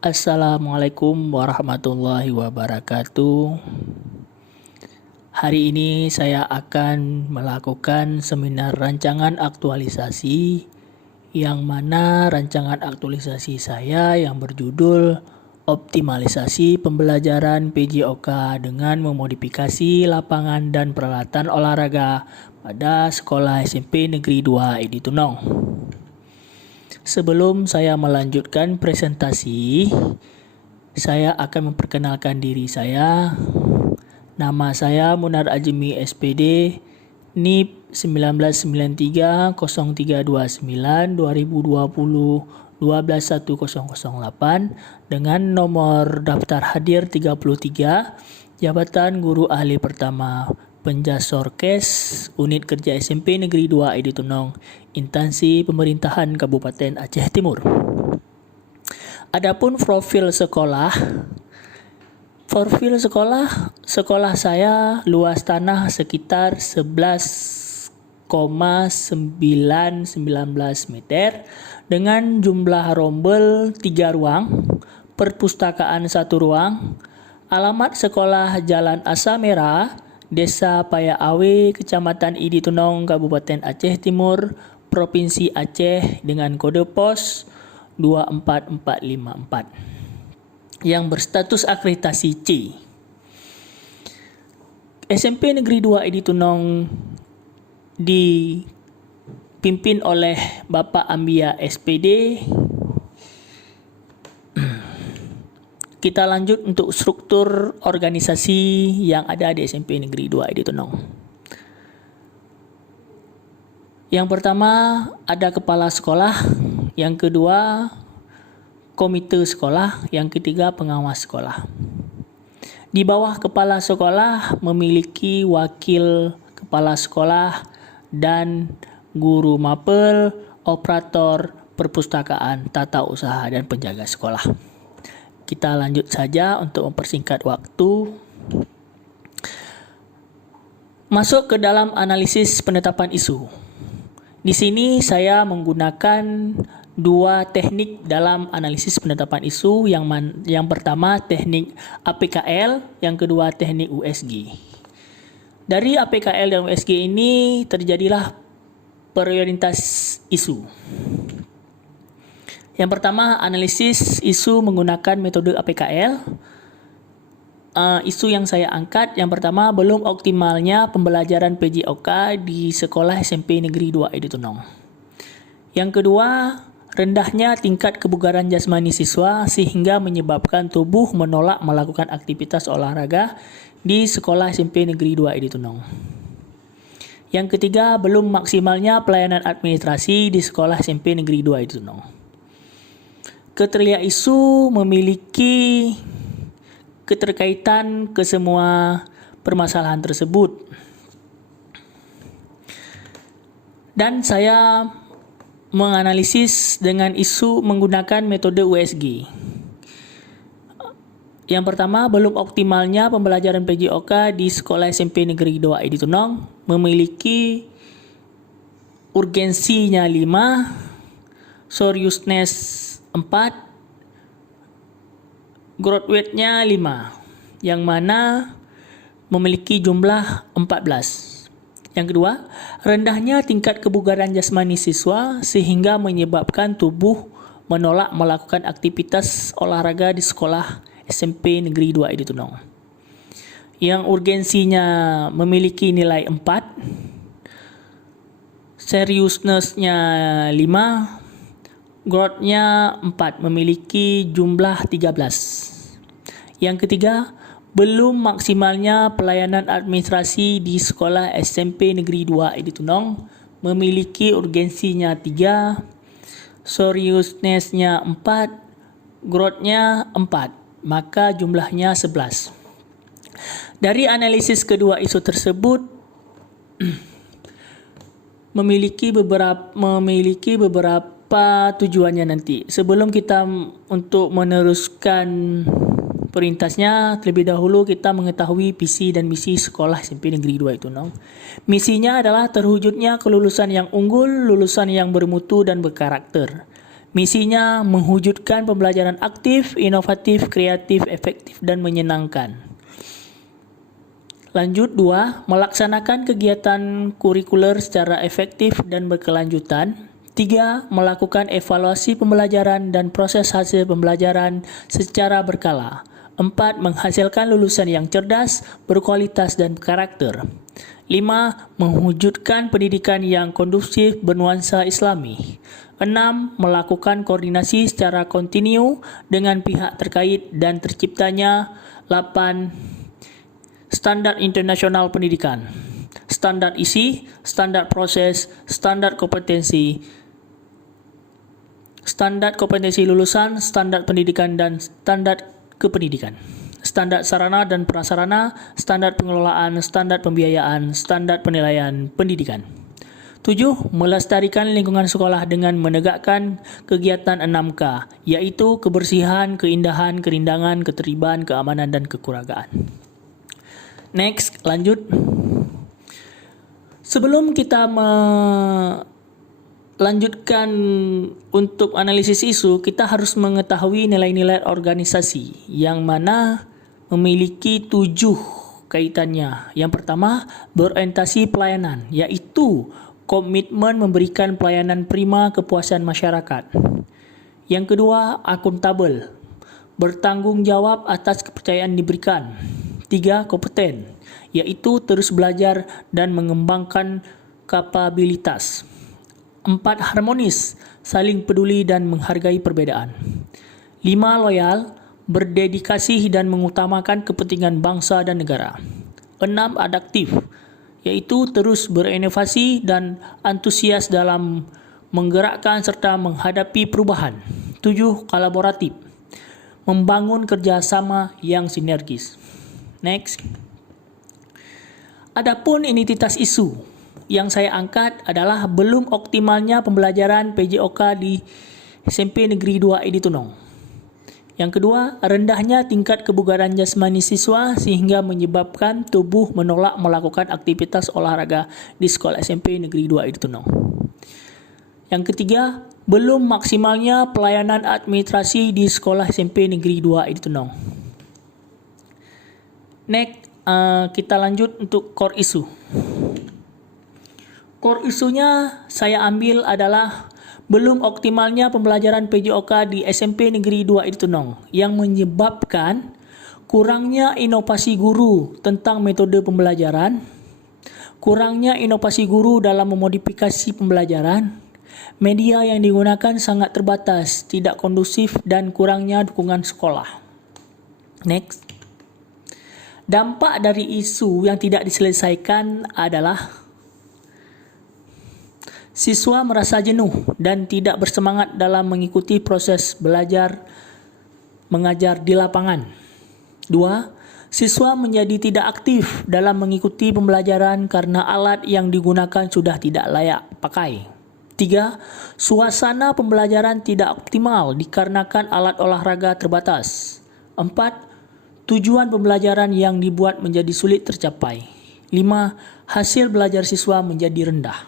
Assalamualaikum warahmatullahi wabarakatuh. Hari ini saya akan melakukan seminar rancangan aktualisasi yang mana rancangan aktualisasi saya yang berjudul Optimalisasi Pembelajaran PJOK dengan memodifikasi lapangan dan peralatan olahraga pada Sekolah SMP Negeri 2 Edi Tunong. Sebelum saya melanjutkan presentasi, saya akan memperkenalkan diri saya. Nama saya Munar Ajemi SPD, NIP 1993-0229-2020-12108 dengan nomor daftar hadir 33, jabatan guru ahli pertama, Penjasorkes, Unit Kerja SMP Negeri 2 Edi Tunong, Instansi Pemerintahan Kabupaten Aceh Timur. Adapun profil sekolah saya luas tanah sekitar 11,919 meter dengan jumlah rombel 3 ruang, perpustakaan 1 ruang, alamat sekolah Jalan Asa Merah, Desa Paya Awe, Kecamatan Edi Tunong, Kabupaten Aceh Timur, Provinsi Aceh dengan kode pos 24454 yang berstatus akreditasi C. SMP Negeri 2 Edi Tunong dipimpin oleh Bapak Ambia SPD. Kita lanjut untuk struktur organisasi yang ada di SMP Negeri 2 Edi Tunong. Yang pertama ada kepala sekolah, yang kedua komite sekolah, yang ketiga pengawas sekolah. Di bawah kepala sekolah memiliki wakil kepala sekolah dan guru mapel, operator perpustakaan, tata usaha dan penjaga sekolah. Kita lanjut saja untuk mempersingkat waktu. Masuk ke dalam analisis penetapan isu. Di sini saya menggunakan 2 teknik dalam analisis penetapan isu. Yang pertama teknik APKL, yang kedua teknik USG. Dari APKL dan USG ini terjadilah prioritas isu. Yang pertama, analisis isu menggunakan metode APKL. Isu yang saya angkat, yang pertama, belum optimalnya pembelajaran PJOK di Sekolah SMP Negeri 2 Edi Tunong. Yang kedua, rendahnya tingkat kebugaran jasmani siswa sehingga menyebabkan tubuh menolak melakukan aktivitas olahraga di Sekolah SMP Negeri 2 Edi Tunong. Yang ketiga, belum maksimalnya pelayanan administrasi di Sekolah SMP Negeri 2 Edi Tunong. Ketiga isu memiliki keterkaitan ke semua permasalahan tersebut. Dan saya menganalisis dengan isu menggunakan metode USG. Yang pertama, belum optimalnya pembelajaran PJOK di Sekolah SMP Negeri 2 Edi Tunong memiliki urgensinya 5, seriousness 4, growth weight-nya 5, yang mana memiliki jumlah 14. Yang kedua, rendahnya tingkat kebugaran jasmani siswa sehingga menyebabkan tubuh menolak melakukan aktivitas olahraga di Sekolah SMP Negeri 2 Edi Tunong. Yang urgensinya memiliki nilai 4, seriousness-nya 5, growth-nya 4, memiliki jumlah 13. Yang ketiga, belum maksimalnya pelayanan administrasi di Sekolah SMP Negeri 2 Edi Tunong memiliki urgensinya 3, seriousness-nya 4, growth-nya 4, maka jumlahnya 11. Dari analisis kedua isu tersebut memiliki beberapa tujuannya nanti. Sebelum kita untuk meneruskan Perintahnya, terlebih dahulu kita mengetahui visi dan misi Sekolah SMP Negeri 2 Edi Tunong. Misinya adalah terwujudnya kelulusan yang unggul, lulusan yang bermutu dan berkarakter. Misinya mewujudkan pembelajaran aktif, inovatif, kreatif, efektif, dan menyenangkan. Lanjut 2, melaksanakan kegiatan kurikuler secara efektif dan berkelanjutan. 3, melakukan evaluasi pembelajaran dan proses hasil pembelajaran secara berkala. 4, menghasilkan lulusan yang cerdas, berkualitas, dan berkarakter. 5, mewujudkan pendidikan yang kondusif bernuansa Islami. 6, melakukan koordinasi secara kontinu dengan pihak terkait dan terciptanya 8 standar internasional pendidikan, standar isi, standar proses, standar kompetensi lulusan, standar pendidikan dan standar kependidikan, standar sarana dan prasarana, standar pengelolaan, standar pembiayaan, standar penilaian pendidikan. 7. Melestarikan lingkungan sekolah dengan menegakkan kegiatan 6K, yaitu kebersihan, keindahan, kerindangan, ketertiban, keamanan, dan kekeluargaan. Next, lanjut. Sebelum kita melanjutkan untuk analisis isu, kita harus mengetahui nilai-nilai organisasi yang mana memiliki 7 kaitannya. Yang pertama, berorientasi pelayanan, yaitu komitmen memberikan pelayanan prima kepuasan masyarakat. Yang kedua, akuntabel, bertanggung jawab atas kepercayaan diberikan. 3, kompeten, yaitu terus belajar dan mengembangkan kapabilitas. 4, harmonis, saling peduli dan menghargai perbedaan. 5, loyal, berdedikasi dan mengutamakan kepentingan bangsa dan negara. 6, adaptif, yaitu terus berinovasi dan antusias dalam menggerakkan serta menghadapi perubahan. 7, kolaboratif, membangun kerjasama yang sinergis. Next. Adapun identitas isu yang saya angkat adalah belum optimalnya pembelajaran PJOK di SMP Negeri 2 Edi Tunong. Yang kedua, rendahnya tingkat kebugaran jasmani siswa sehingga menyebabkan tubuh menolak melakukan aktivitas olahraga di sekolah SMP Negeri 2 Edi Tunong. Yang ketiga, belum maksimalnya pelayanan administrasi di sekolah SMP Negeri 2 Edi Tunong. Next, kita lanjut untuk core issue. Core isunya saya ambil adalah belum optimalnya pembelajaran PJOK di SMP Negeri 2 Edi Tunong yang menyebabkan kurangnya inovasi guru tentang metode pembelajaran, kurangnya inovasi guru dalam memodifikasi pembelajaran, media yang digunakan sangat terbatas, tidak kondusif, dan kurangnya dukungan sekolah. Next. Dampak dari isu yang tidak diselesaikan adalah siswa merasa jenuh dan tidak bersemangat dalam mengikuti proses belajar mengajar di lapangan. 2. Siswa menjadi tidak aktif dalam mengikuti pembelajaran karena alat yang digunakan sudah tidak layak pakai. 3. Suasana pembelajaran tidak optimal dikarenakan alat olahraga terbatas. 4. Tujuan pembelajaran yang dibuat menjadi sulit tercapai. 5. Hasil belajar siswa menjadi rendah.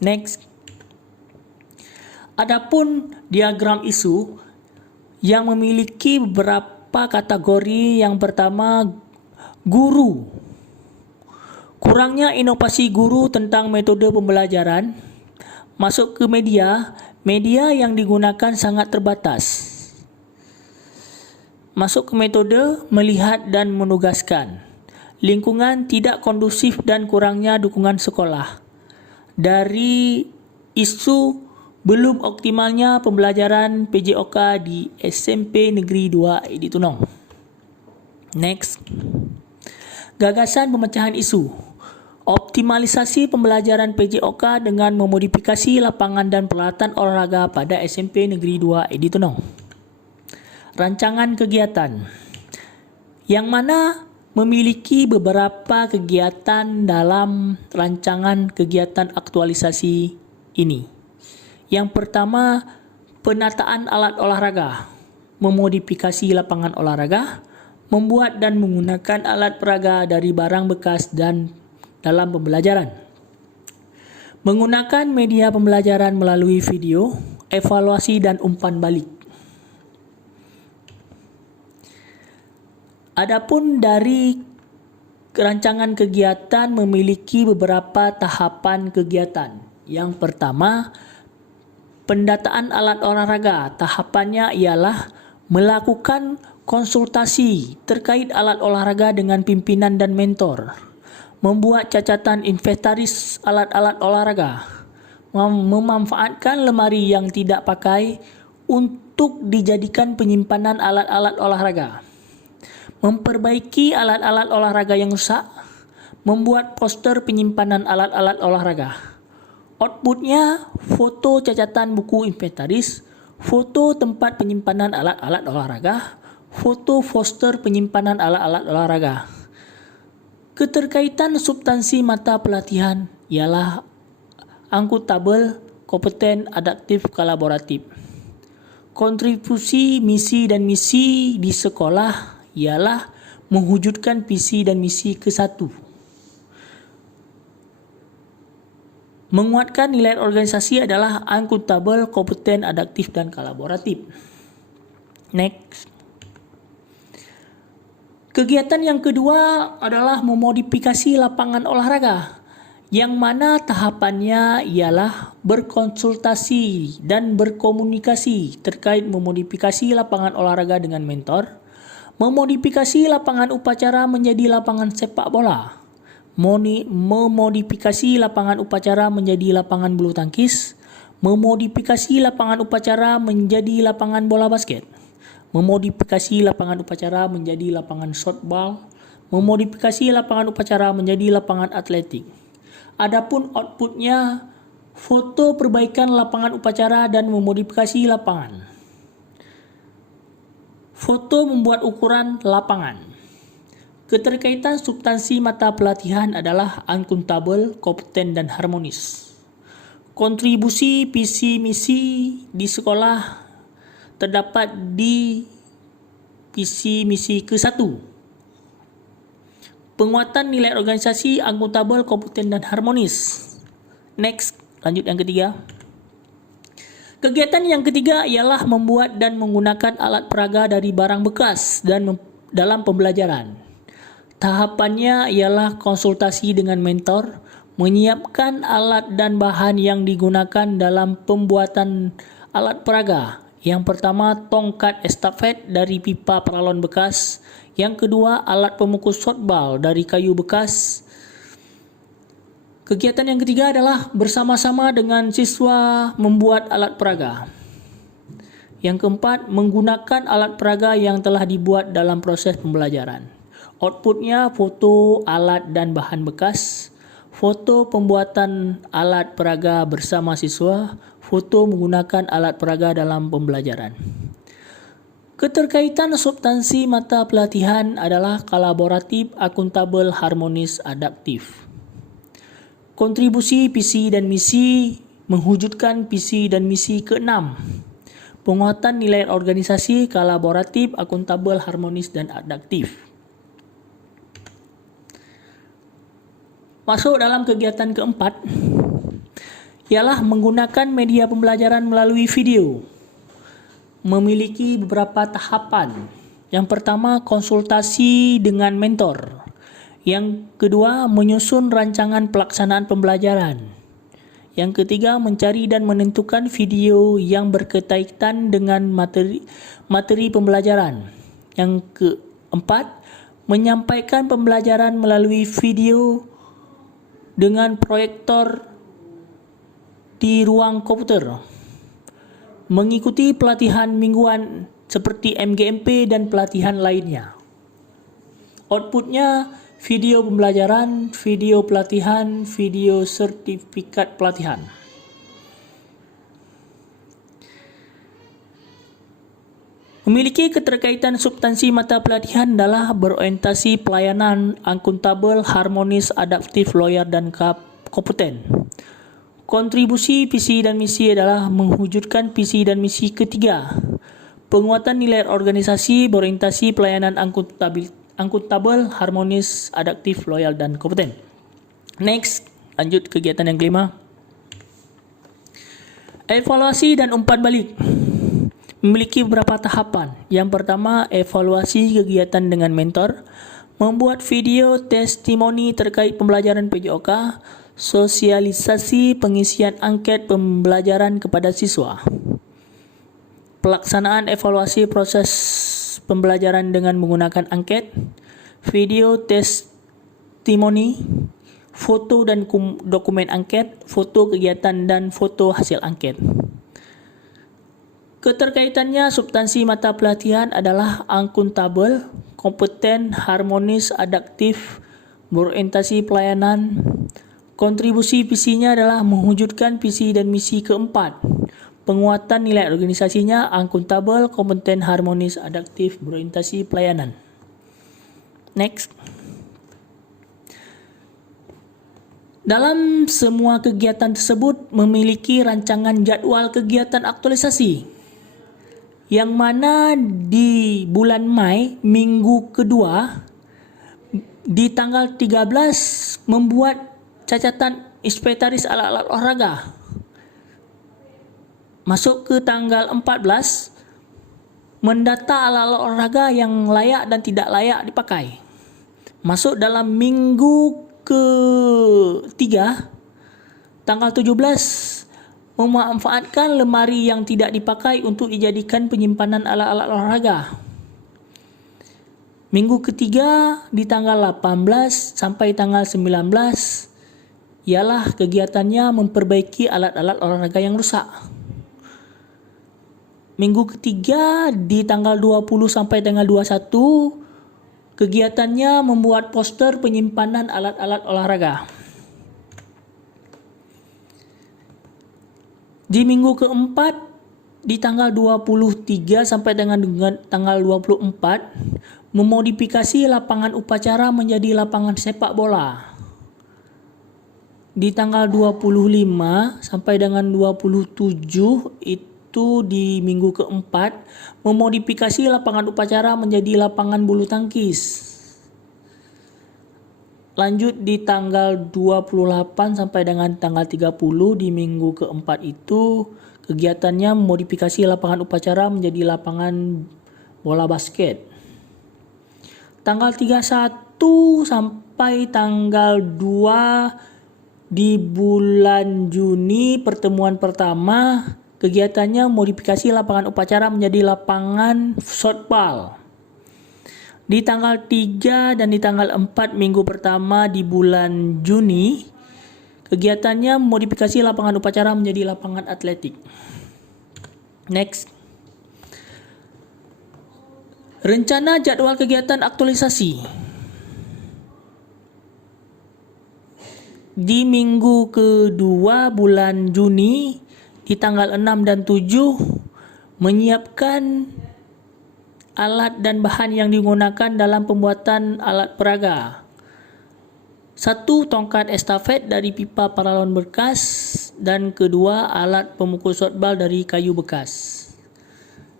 Next. Adapun diagram isu yang memiliki beberapa kategori. Yang pertama, guru. Kurangnya inovasi guru tentang metode pembelajaran. Masuk ke media, media yang digunakan sangat terbatas. Masuk ke metode, melihat dan menugaskan. Lingkungan tidak kondusif dan kurangnya dukungan sekolah. Dari isu belum optimalnya pembelajaran PJOK di SMP Negeri 2 Edi Tunong. Next. Gagasan pemecahan isu. Optimalisasi pembelajaran PJOK dengan memodifikasi lapangan dan peralatan olahraga pada SMP Negeri 2 Edi Tunong. Rancangan kegiatan yang mana memiliki beberapa kegiatan dalam rancangan kegiatan aktualisasi ini. Yang pertama, penataan alat olahraga, memodifikasi lapangan olahraga, membuat dan menggunakan alat peraga dari barang bekas dan dalam pembelajaran. Menggunakan media pembelajaran melalui video, evaluasi dan umpan balik. Adapun dari rancangan kegiatan memiliki beberapa tahapan kegiatan. Yang pertama, pendataan alat olahraga. Tahapannya ialah melakukan konsultasi terkait alat olahraga dengan pimpinan dan mentor, membuat catatan inventaris alat-alat olahraga, memanfaatkan lemari yang tidak pakai untuk dijadikan penyimpanan alat-alat olahraga, memperbaiki alat-alat olahraga yang rusak, membuat poster penyimpanan alat-alat olahraga. Outputnya, foto cacatan buku inventaris, foto tempat penyimpanan alat-alat olahraga, foto poster penyimpanan alat-alat olahraga. Keterkaitan substansi mata pelatihan ialah akuntabel, kompeten, adaptif, kolaboratif. Kontribusi misi dan misi di sekolah ialah mewujudkan visi dan misi ke-1. Menguatkan nilai organisasi adalah akuntabel, kompeten, adaptif, dan kolaboratif. Next. Kegiatan yang kedua adalah memodifikasi lapangan olahraga, yang mana tahapannya ialah berkonsultasi dan berkomunikasi terkait memodifikasi lapangan olahraga dengan mentor, memodifikasi lapangan upacara menjadi lapangan sepak bola, memodifikasi lapangan upacara menjadi lapangan bulu tangkis, memodifikasi lapangan upacara menjadi lapangan bola basket, memodifikasi lapangan upacara menjadi lapangan softball, memodifikasi lapangan upacara menjadi lapangan atletik. Adapun outputnya, foto perbaikan lapangan upacara dan memodifikasi lapangan. Foto membuat ukuran lapangan. Keterkaitan substansi mata pelatihan adalah akuntabel, kompeten, dan harmonis. Kontribusi visi misi di sekolah terdapat di visi misi ke-1. Penguatan nilai organisasi, akuntabel, kompeten, dan harmonis. Next, lanjut yang ketiga. Kegiatan yang ketiga ialah membuat dan menggunakan alat peraga dari barang bekas dan dalam pembelajaran. Tahapannya ialah konsultasi dengan mentor, menyiapkan alat dan bahan yang digunakan dalam pembuatan alat peraga. Yang pertama, tongkat estafet dari pipa paralon bekas. Yang kedua, alat pemukul softball dari kayu bekas. Kegiatan yang ketiga adalah bersama-sama dengan siswa membuat alat peraga. Yang keempat, menggunakan alat peraga yang telah dibuat dalam proses pembelajaran. Outputnya foto alat dan bahan bekas, foto pembuatan alat peraga bersama siswa, foto menggunakan alat peraga dalam pembelajaran. Keterkaitan substansi mata pelatihan adalah kolaboratif, akuntabel, harmonis, adaptif. Kontribusi visi dan misi mewujudkan visi dan misi ke-6. Penguatan nilai organisasi, kolaboratif, akuntabel, harmonis, dan adaptif. Masuk dalam kegiatan keempat, ialah menggunakan media pembelajaran melalui video. Memiliki beberapa tahapan. Yang pertama, konsultasi dengan mentor. Yang kedua, menyusun rancangan pelaksanaan pembelajaran. Yang ketiga, mencari dan menentukan video yang berkaitan dengan materi pembelajaran. Yang keempat, menyampaikan pembelajaran melalui video dengan proyektor di ruang komputer. Mengikuti pelatihan mingguan seperti MGMP dan pelatihan lainnya. Outputnya video pembelajaran, video pelatihan, video sertifikat pelatihan. Memiliki keterkaitan substansi mata pelatihan adalah berorientasi pelayanan, akuntabel, harmonis, adaptif, loyal, dan kompeten. Kontribusi visi dan misi adalah mewujudkan visi dan misi ketiga. Penguatan nilai organisasi berorientasi pelayanan, akuntabel, harmonis, adaptif, loyal, dan kompeten. Next, lanjut kegiatan yang kelima. Evaluasi dan umpan balik memiliki beberapa tahapan. Yang pertama, evaluasi kegiatan dengan mentor, membuat video testimoni terkait pembelajaran PJOK, sosialisasi pengisian angket pembelajaran kepada siswa. Pelaksanaan evaluasi proses pembelajaran dengan menggunakan angket, video testimoni, foto dan dokumen angket, foto kegiatan dan foto hasil angket. Keterkaitannya substansi mata pelatihan adalah akuntabel, kompeten, harmonis, adaptif, berorientasi pelayanan. Kontribusi visinya adalah mewujudkan visi dan misi keempat. Penguatan nilai organisasinya akuntabel, kompeten, harmonis, adaptif, berorientasi pelayanan. Next. Dalam semua kegiatan tersebut memiliki rancangan jadual kegiatan aktualisasi, yang mana di bulan Mei minggu kedua di tanggal 13 membuat cacatan inventaris alat-alat olahraga. Masuk ke tanggal 14 mendata alat-alat olahraga yang layak dan tidak layak dipakai. Masuk dalam minggu ketiga tanggal 17 memanfaatkan lemari yang tidak dipakai untuk dijadikan penyimpanan alat-alat olahraga. Minggu ketiga di tanggal 18 sampai tanggal 19 ialah kegiatannya memperbaiki alat-alat olahraga yang rusak. Minggu ketiga di tanggal 20 sampai tanggal 21 kegiatannya membuat poster penyimpanan alat-alat olahraga. Di minggu keempat di tanggal 23 sampai dengan tanggal 24 memodifikasi lapangan upacara menjadi lapangan sepak bola. Di tanggal 25 sampai dengan 27 itu di minggu keempat memodifikasi lapangan upacara menjadi lapangan bulu tangkis. Lanjut di tanggal 28 sampai dengan tanggal 30 di minggu keempat itu kegiatannya memodifikasi lapangan upacara menjadi lapangan bola basket. Tanggal 31 sampai tanggal 2 di bulan Juni pertemuan pertama kegiatannya modifikasi lapangan upacara menjadi lapangan softball. Di tanggal 3 dan di tanggal 4 minggu pertama di bulan Juni, kegiatannya modifikasi lapangan upacara menjadi lapangan atletik. Next. Rencana jadwal kegiatan aktualisasi. Di minggu kedua bulan Juni, di tanggal 6 dan 7, menyiapkan alat dan bahan yang digunakan dalam pembuatan alat peraga. 1. Tongkat estafet dari pipa paralon bekas, dan kedua alat pemukul softball dari kayu bekas.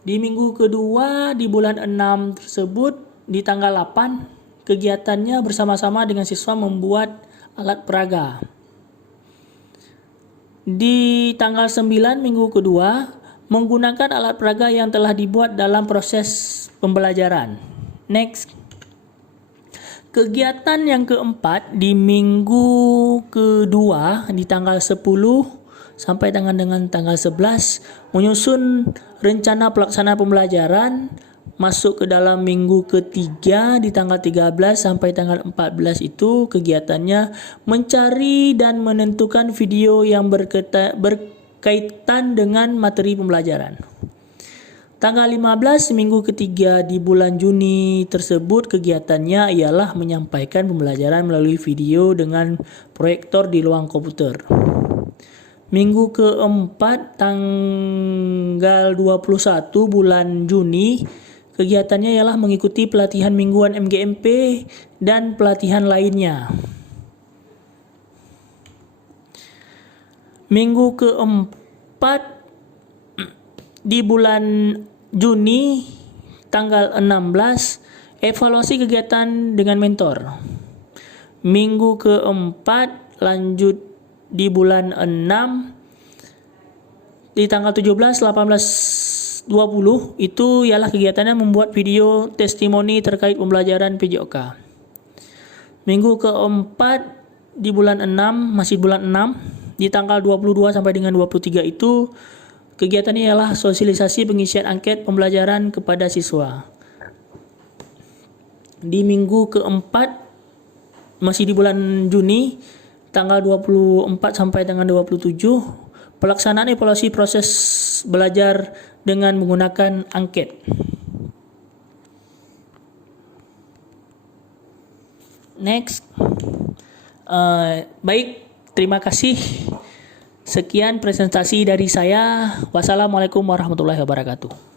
Di minggu kedua di bulan 6 tersebut di tanggal 8 kegiatannya bersama-sama dengan siswa membuat alat peraga. Di tanggal 9 minggu kedua menggunakan alat peraga yang telah dibuat dalam proses pembelajaran. Next. Kegiatan yang keempat di minggu kedua di tanggal 10 sampai dengan tanggal 11 menyusun rencana pelaksanaan pembelajaran masuk ke dalam minggu ketiga di tanggal 13 sampai tanggal 14 itu kegiatannya mencari dan menentukan video yang berkaitan dengan materi pembelajaran. Tanggal 15 minggu ketiga di bulan Juni tersebut kegiatannya ialah menyampaikan pembelajaran melalui video dengan proyektor di ruang komputer. Minggu keempat tanggal 21 bulan Juni kegiatannya ialah mengikuti pelatihan mingguan MGMP dan pelatihan lainnya. Minggu keempat di bulan Juni tanggal 16 evaluasi kegiatan dengan mentor. Minggu keempat lanjut di bulan 6 di tanggal 17, 18, 20 itu ialah kegiatannya membuat video testimoni terkait pembelajaran PJOK. Minggu keempat di bulan 6, masih bulan 6, di tanggal 22 sampai dengan 23 itu kegiatannya ialah sosialisasi pengisian angket pembelajaran kepada siswa. Di minggu keempat masih di bulan Juni tanggal 24 sampai dengan 27 pelaksanaan evaluasi proses belajar dengan menggunakan angket. Next. Baik, terima kasih. Sekian presentasi dari saya. Wassalamualaikum warahmatullahi wabarakatuh.